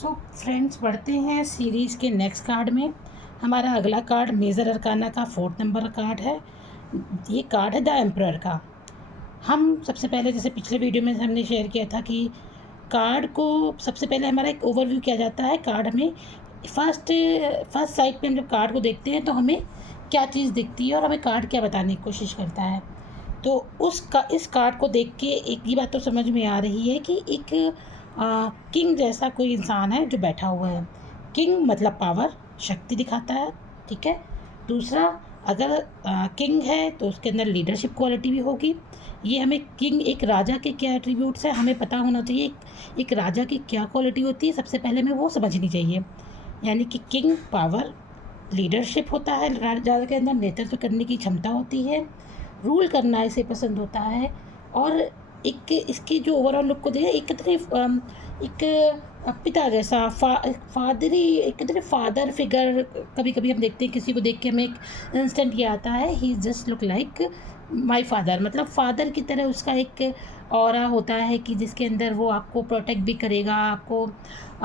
So friends, बढ़ते हैं series के नेक्स्ट कार्ड में। हमारा अगला कार्ड मेजर अरकाना का 4th नंबर कार्ड है। ये कार्ड है द एम्परर का। हम सबसे पहले, जैसे पिछले वीडियो में हमने शेयर किया था कि कार्ड को सबसे पहले हमारा एक ओवरव्यू किया जाता है। कार्ड हमें फर्स्ट साइड पे हम जब कार्ड को देखते हैं तो हमें क्या चीज़ दिखती है और हमें कार्ड क्या बताने की कोशिश करता है। तो इस कार्ड को देख के एक ही बात तो समझ में आ रही है कि एक किंग जैसा कोई इंसान है जो बैठा हुआ है। किंग मतलब पावर, शक्ति दिखाता है, ठीक है। दूसरा, अगर किंग है तो उसके अंदर लीडरशिप क्वालिटी भी होगी। ये हमें किंग, एक राजा के क्या एट्रीब्यूट्स है हमें पता होना चाहिए। एक राजा की क्या क्वालिटी होती है सबसे पहले हमें वो समझनी चाहिए। यानी कि किंग पावर, लीडरशिप होता है राजा के अंदर, नेतृत्व करने की क्षमता होती है, रूल करना इसे पसंद होता है। और एक इसकी जो ओवरऑल लुक को देखिए, एक कितने एक पिता जैसा फादरी, एक कितने फादर फिगर। कभी कभी हम देखते हैं किसी को देख के हमें एक इंस्टेंट ये आता है, he just look like my father. मतलब फादर की तरह उसका एक ऑरा होता है कि जिसके अंदर वो आपको प्रोटेक्ट भी करेगा, आपको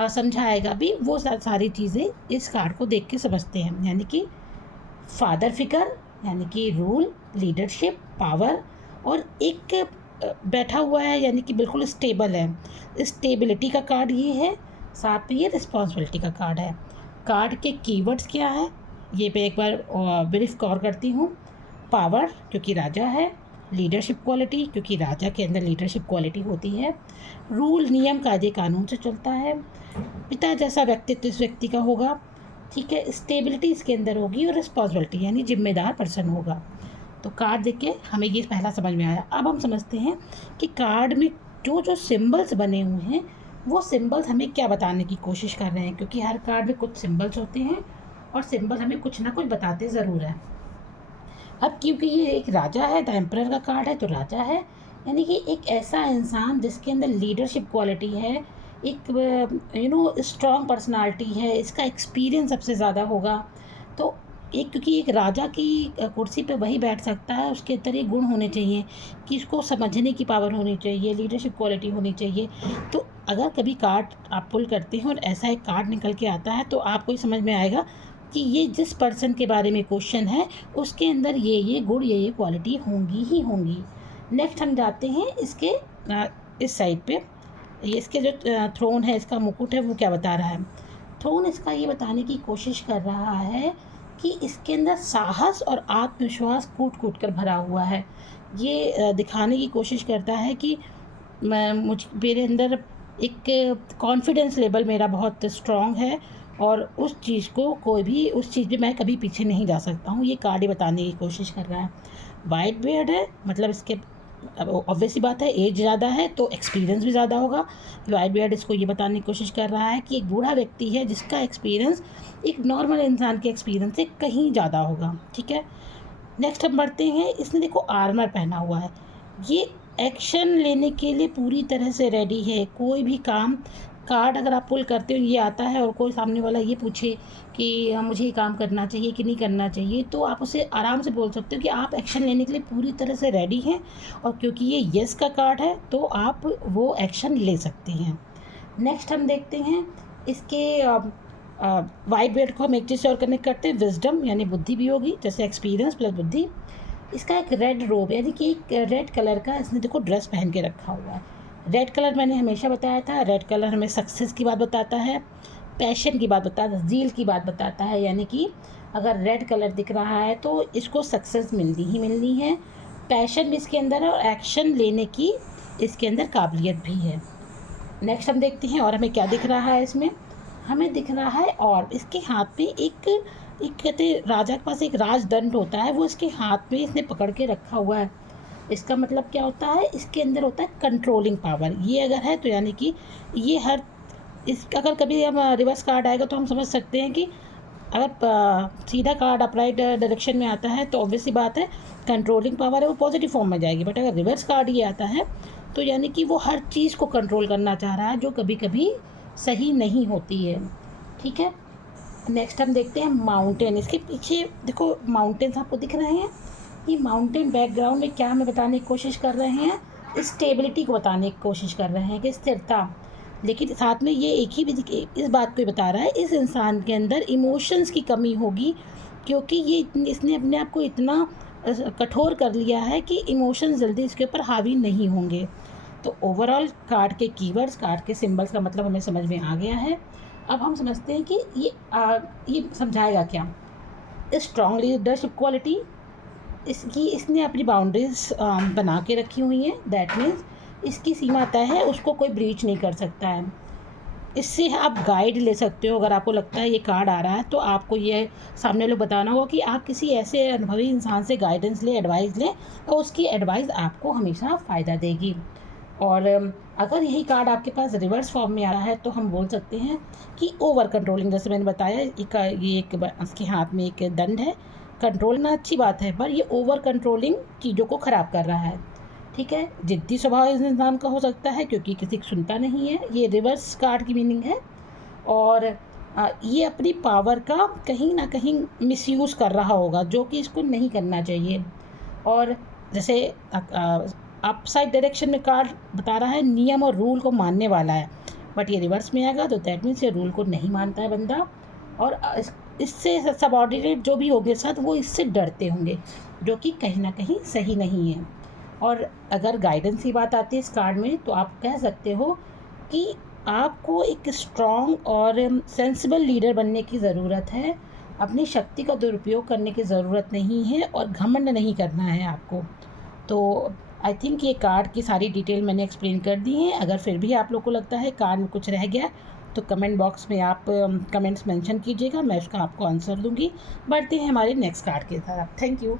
समझाएगा भी। वो सारी चीज़ें इस कार्ड को देख के समझते हैं। यानी कि फादर फिगर, यानी कि रूल, लीडरशिप, पावर, और एक बैठा हुआ है यानी कि बिल्कुल स्टेबल है। स्टेबिलिटी का कार्ड ये है, साथ में ये रिस्पॉन्सिबिलिटी का कार्ड है। कार्ड के कीवर्ड्स क्या है ये पे एक बार ब्रीफ कवर करती हूँ। पावर, क्योंकि राजा है। लीडरशिप क्वालिटी, क्योंकि राजा के अंदर लीडरशिप क्वालिटी होती है। रूल, नियम कायदे कानून से चलता है। पिता जैसा व्यक्तित्व इस व्यक्ति का होगा, ठीक है। स्टेबिलिटी इसके अंदर होगी और रिस्पॉन्सिबिलिटी यानी जिम्मेदार पर्सन होगा। तो कार्ड देख के हमें ये पहला समझ में आया। अब हम समझते हैं कि कार्ड में जो जो सिंबल्स बने हुए हैं वो सिंबल्स हमें क्या बताने की कोशिश कर रहे हैं, क्योंकि हर कार्ड में कुछ सिंबल्स होते हैं और सिंबल हमें कुछ ना कुछ बताते ज़रूर हैं। अब क्योंकि ये एक राजा है, द एम्परर का कार्ड है, तो राजा है यानी कि एक ऐसा इंसान जिसके अंदर लीडरशिप क्वालिटी है, एक स्ट्रॉन्ग पर्सनालिटी है, इसका एक्सपीरियंस सबसे ज़्यादा होगा। तो क्योंकि एक राजा की कुर्सी पे वही बैठ सकता है, उसके अंदर ये गुण होने चाहिए कि इसको समझने की पावर होनी चाहिए, लीडरशिप क्वालिटी होनी चाहिए। तो अगर कभी कार्ड आप पुल करते हैं और ऐसा एक कार्ड निकल के आता है तो आपको ही समझ में आएगा कि ये जिस पर्सन के बारे में क्वेश्चन है उसके अंदर ये गुण, ये क्वालिटी होंगी ही होंगी। नेक्स्ट हम जाते हैं इसके इस साइड पे। ये इसके जो थ्रोन है, इसका मुकुट है, वो क्या बता रहा है। थ्रोन इसका ये बताने की कोशिश कर रहा है कि इसके अंदर साहस और आत्मविश्वास कूट कूट कर भरा हुआ है। ये दिखाने की कोशिश करता है कि मेरे अंदर एक कॉन्फिडेंस लेवल मेरा बहुत स्ट्रॉन्ग है और उस चीज़ को कोई भी, उस चीज़ पे मैं कभी पीछे नहीं जा सकता हूँ। ये कार्ड ही बताने की कोशिश कर रहा है। वाइट बियर्ड है, मतलब इसके अब ऑब्वियस सी बात है एज ज़्यादा है तो एक्सपीरियंस भी ज़्यादा होगा। वाइट बियर्ड इसको ये बताने की कोशिश कर रहा है कि एक बूढ़ा व्यक्ति है जिसका एक्सपीरियंस एक नॉर्मल इंसान के एक्सपीरियंस से कहीं ज़्यादा होगा, ठीक है। नेक्स्ट हम बढ़ते हैं। इसने देखो आर्मर पहना हुआ है, ये एक्शन लेने के लिए पूरी तरह से रेडी है। कोई भी काम, कार्ड अगर आप पुल करते हो ये आता है और कोई सामने वाला ये पूछे कि मुझे ये काम करना चाहिए कि नहीं करना चाहिए, तो आप उसे आराम से बोल सकते हो कि आप एक्शन लेने के लिए पूरी तरह से रेडी हैं। और क्योंकि ये येस का कार्ड है तो आप वो एक्शन ले सकते हैं। नेक्स्ट हम देखते हैं इसके वाइट बेल्ट को हम एक चीज़ से और कनेक्ट करते हैं, विजडम यानी बुद्धि भी होगी, जैसे एक्सपीरियंस प्लस बुद्धि। इसका एक रेड रोब यानी कि एक रेड कलर का इसने देखो ड्रेस पहन के रखा हुआ है। रेड कलर मैंने हमेशा बताया था, रेड कलर हमें सक्सेस की बात बताता है, पैशन की बात बताता है, ज़ील की बात बताता है। यानी कि अगर रेड कलर दिख रहा है तो इसको सक्सेस मिलनी ही मिलनी है। पैशन भी इसके अंदर है और एक्शन लेने की इसके अंदर काबिलियत भी है। नेक्स्ट हम देखते हैं और हमें क्या दिख रहा है इसमें। हमें दिख रहा है और इसके हाथ में एक कहते राजा के पास एक राजदंड होता है, वो इसके हाथ में इसने पकड़ के रखा हुआ है। इसका मतलब क्या होता है, इसके अंदर होता है कंट्रोलिंग पावर। ये अगर है तो यानी कि ये हर अगर कभी हम रिवर्स कार्ड आएगा तो हम समझ सकते हैं कि अगर सीधा कार्ड अपराइट डायरेक्शन में आता है तो ऑब्वियसली बात है कंट्रोलिंग पावर है वो पॉजिटिव फॉर्म में जाएगी। बट अगर रिवर्स कार्ड ये आता है तो यानी कि वो हर चीज़ को कंट्रोल करना चाह रहा है जो कभी कभी सही नहीं होती है, ठीक है। नेक्स्ट हम देखते हैं माउंटेन। इसके पीछे देखो माउंटेन्स आपको दिख रहे हैं। ये माउंटेन बैकग्राउंड में क्या हमें बताने की कोशिश कर रहे हैं, स्टेबिलिटी को बताने की कोशिश कर रहे हैं कि स्थिरता। लेकिन साथ में ये एक ही इस बात को बता रहा है इस इंसान के अंदर इमोशंस की कमी होगी, क्योंकि इसने अपने आप को इतना कठोर कर लिया है कि इमोशंस जल्दी इसके ऊपर हावी नहीं होंगे। तो ओवरऑल कार्ड के कीवर्ड्स, कार्ड के सिंबल्स का मतलब हमें समझ में आ गया है। अब हम समझते हैं कि ये समझाएगा क्या। स्ट्रॉन्ग लीडरशिप क्वालिटी, इसने अपनी बाउंड्रीज बना के रखी हुई हैं। दैट मीन्स इसकी सीमा तय है, उसको कोई ब्रीच नहीं कर सकता है। इससे आप गाइड ले सकते हो। अगर आपको लगता है ये कार्ड आ रहा है तो आपको ये सामने लोग बताना होगा कि आप किसी ऐसे अनुभवी इंसान से गाइडेंस लें, एडवाइस लें, और उसकी एडवाइस आपको हमेशा फ़ायदा देगी। और अगर यही कार्ड आपके पास रिवर्स फॉर्म में आ रहा है तो हम बोल सकते हैं कि ओवर कंट्रोलिंग, जैसे मैंने बताया ये एक उसके हाथ में एक दंड है। कंट्रोल ना अच्छी बात है, पर ये ओवर कंट्रोलिंग चीज़ों को ख़राब कर रहा है। ठीक है, जिद्दी स्वभाव इस इंसान का हो सकता है क्योंकि किसी को सुनता नहीं है। ये रिवर्स कार्ड की मीनिंग है। और ये अपनी पावर का कहीं ना कहीं मिसयूज़ कर रहा होगा, जो कि इसको नहीं करना चाहिए। और जैसे अपसाइड डायरेक्शन में कार्ड बता रहा है नियम और रूल को मानने वाला है, बट ये रिवर्स में आएगा तो दैट मीन्स ये रूल को नहीं मानता है बंदा। और इससे सबऑर्डिनेट जो भी होंगे साथ, वो इससे डरते होंगे, जो कि कहीं ना कहीं सही नहीं है। और अगर गाइडेंस की बात आती है इस कार्ड में, तो आप कह सकते हो कि आपको एक स्ट्रॉन्ग और सेंसिबल लीडर बनने की ज़रूरत है। अपनी शक्ति का दुरुपयोग करने की ज़रूरत नहीं है और घमंड नहीं करना है आपको। तो आई थिंक ये कार्ड की सारी डिटेल मैंने एक्सप्लेन कर दी है। अगर फिर भी आप लोग को लगता है कार्ड में कुछ रह गया तो कमेंट बॉक्स में आप कमेंट्स मेंशन कीजिएगा, मैं उसका आपको आंसर दूंगी। बढ़ते हैं हमारे नेक्स्ट कार्ड की तरफ। Thank you.